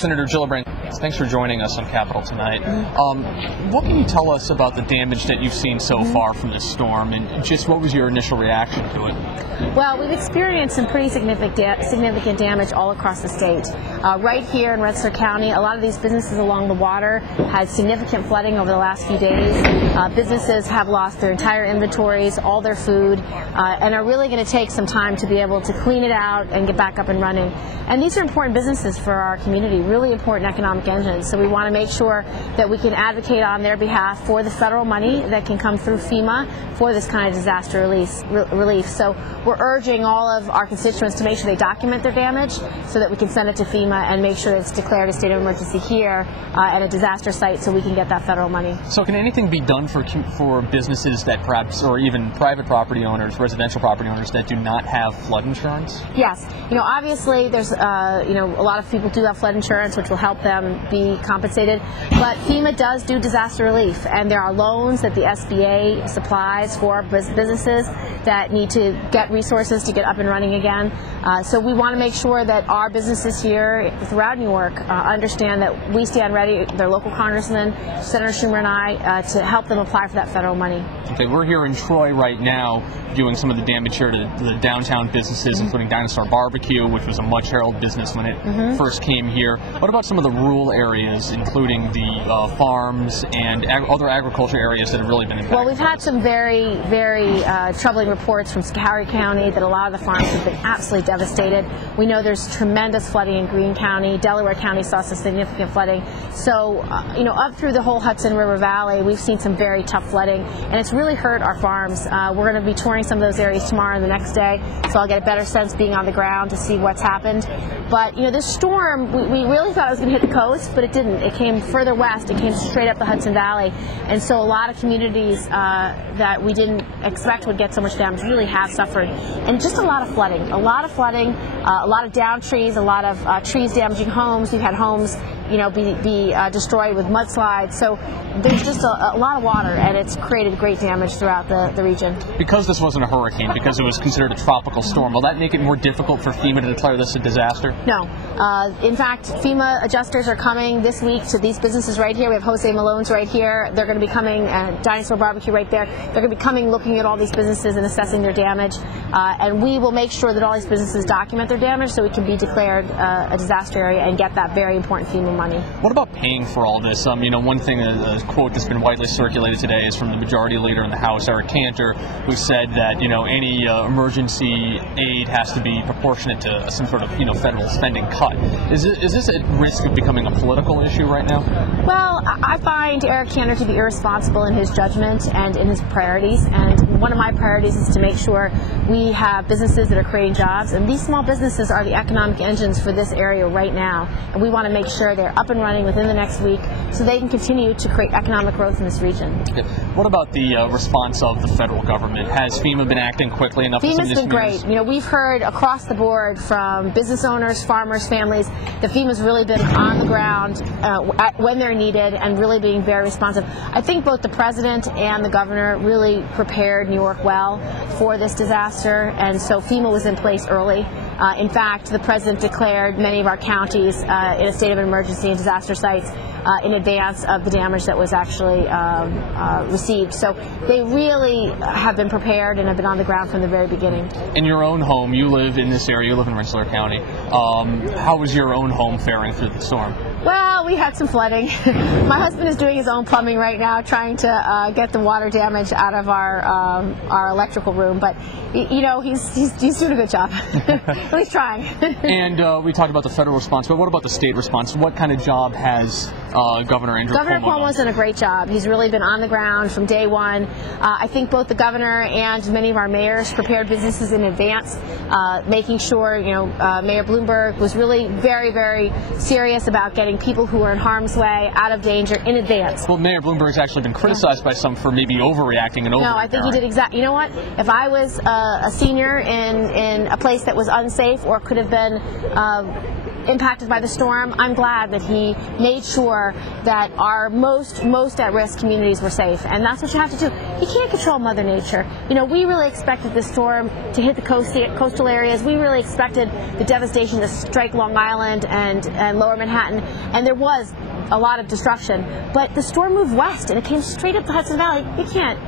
Senator Gillibrand, thanks for joining us on Capitol tonight. What can you tell us about the damage that you've seen so far from this storm, and just what was your initial reaction to it? Well, we've experienced some pretty significant damage all across the state. Right here in Rensselaer County, a lot of these businesses along the water had significant flooding over the last few days. Businesses have lost their entire inventories, all their food, and are really going to take some time to be able to clean it out and get back up and running. And these are important businesses for our community, really important economic engines. So we want to make sure that we can advocate on their behalf for the federal money that can come through FEMA for this kind of disaster relief. So we're urging all of our constituents to make sure they document their damage so that we can send it to FEMA and make sure it's declared a state of emergency here at a disaster site so we can get that federal money. So can anything be done for businesses that perhaps, or even private property owners, residential property owners that do not have flood insurance? Yes. Obviously there's a lot of people do have flood insurance, which will help them be compensated. But FEMA does do disaster relief, and there are loans that the SBA supplies for businesses that need to get resources to get up and running again. So we want to make sure that our businesses here throughout New York understand that we stand ready, their local congressman, Senator Schumer and I, to help them apply for that federal money. Okay, we're here in Troy right now doing some of the damage here to the downtown businesses, including Dinosaur Barbecue, which was a much heralded business when it first came here. What about some of the rural areas, including the farms and other agriculture areas that have really been impacted? Well, we've had some very, very troubling reports from Schoharie County that a lot of the farms have been absolutely devastated. We know there's tremendous flooding in Greene County. Delaware County saw some significant flooding. So, up through the whole Hudson River Valley, we've seen some very tough flooding, and it's really hurt our farms. We're going to be touring some of those areas tomorrow and the next day, so I'll get a better sense being on the ground to see what's happened. But, this storm, we really thought it was going to hit the coast, but it didn't. It came further west. It came straight up the Hudson Valley. And so a lot of communities that we didn't expect would get so much damage really have suffered. And just a lot of flooding. A lot of downed trees, a lot of trees damaging homes. We've had homes be destroyed with mudslides. So there's just a lot of water, and it's created great damage throughout the region. Because this wasn't a hurricane, because it was considered a tropical storm, will that make it more difficult for FEMA to declare this a disaster? No. In fact, FEMA adjusters are coming this week to these businesses right here. We have Jose Malone's right here. They're going to be coming, Dinosaur Barbecue right there. They're going to be coming, looking at all these businesses and assessing their damage. And we will make sure that all these businesses document their damage so we can be declared a disaster area and get that very important FEMA money. What about paying for all this? One thing, a quote that's been widely circulated today is from the Majority Leader in the House, Eric Cantor, who said that any emergency aid has to be proportionate to some sort of federal spending cut. Is this at risk of becoming a political issue right now? Well, I find Eric Cantor to be irresponsible in his judgment and in his priorities. And one of my priorities is to make sure we have businesses that are creating jobs. And these small businesses are the economic engines for this area right now. And we want to make sure they're up and running within the next week so they can continue to create economic growth in this region. Okay. What about the response of the federal government? Has FEMA been acting quickly enough? FEMA's been great. We've heard across the board from business owners, farmers, families, that FEMA's really been on the ground when they're needed and really being very responsive. I think both the president and the governor really prepared New York well for this disaster, and so FEMA was in place early. In fact, the president declared many of our counties in a state of emergency and disaster sites in advance of the damage that was actually received. So they really have been prepared and have been on the ground from the very beginning. In your own home, you live in this area, you live in Rensselaer County. How was your own home faring through the storm? Well, we had some flooding. My husband is doing his own plumbing right now, trying to get the water damage out of our electrical room. But he's doing a good job. He's trying. And we talked about the federal response, but what about the state response? What kind of job has Governor Cuomo's done a great job. He's really been on the ground from day one. I think both the governor and many of our mayors prepared businesses in advance, making sure Mayor Bloomberg was really very, very serious about getting people who are in harm's way out of danger in advance. Well, Mayor Bloomberg's actually been criticized by some for maybe overreacting and over. No, I think he did exactly. You know what? If I was a senior in a place that was unsafe or could have been impacted by the storm, I'm glad that he made sure that our most at-risk communities were safe, and that's what you have to do. You can't control Mother Nature. You know, we really expected the storm to hit the coastal areas. We really expected the devastation to strike Long Island and Lower Manhattan, and there was a lot of destruction. But the storm moved west, and it came straight up the Hudson Valley. You can't,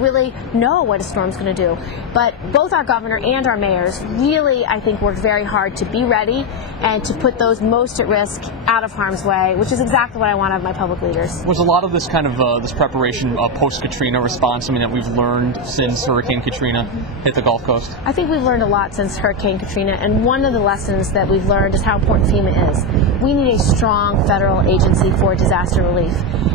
really know what a storm's going to do. But both our governor and our mayors really, I think, worked very hard to be ready and to put those most at risk out of harm's way, which is exactly what I want of my public leaders. Was a lot of this kind of this preparation post-Katrina response, that we've learned since Hurricane Katrina hit the Gulf Coast? I think we've learned a lot since Hurricane Katrina, and one of the lessons that we've learned is how important FEMA is. We need a strong federal agency for disaster relief.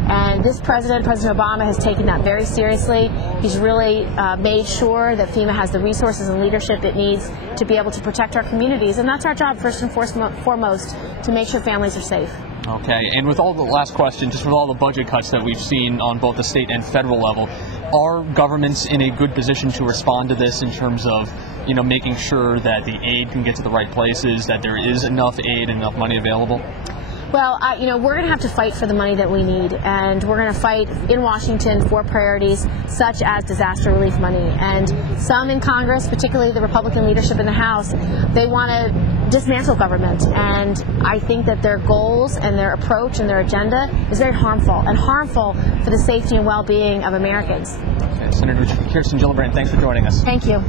And this President Obama, has taken that very seriously. He's really made sure that FEMA has the resources and leadership it needs to be able to protect our communities. And that's our job, first and foremost, to make sure families are safe. Okay, and with all the last question, just with all the budget cuts that we've seen on both the state and federal level, are governments in a good position to respond to this in terms of, making sure that the aid can get to the right places, that there is enough aid and enough money available? Well, we're going to have to fight for the money that we need, and we're going to fight in Washington for priorities such as disaster relief money. And some in Congress, particularly the Republican leadership in the House, they want to dismantle government. And I think that their goals and their approach and their agenda is very harmful for the safety and well-being of Americans. Okay, Senator Ctw Gillibrand, thanks for joining us. Thank you.